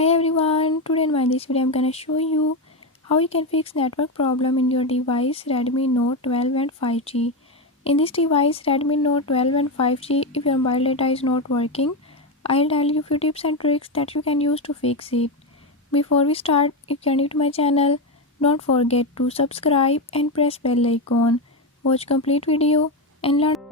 Hi everyone, today in this video I'm gonna show you how you can fix network problem in your device Redmi Note 12 and 5G. In this device Redmi Note 12 and 5G, if your mobile data is not working, I'll tell you few tips and tricks that you can use to fix it. Before we start, if you're new to my channel, don't forget to subscribe and press bell icon. Watch complete video and learn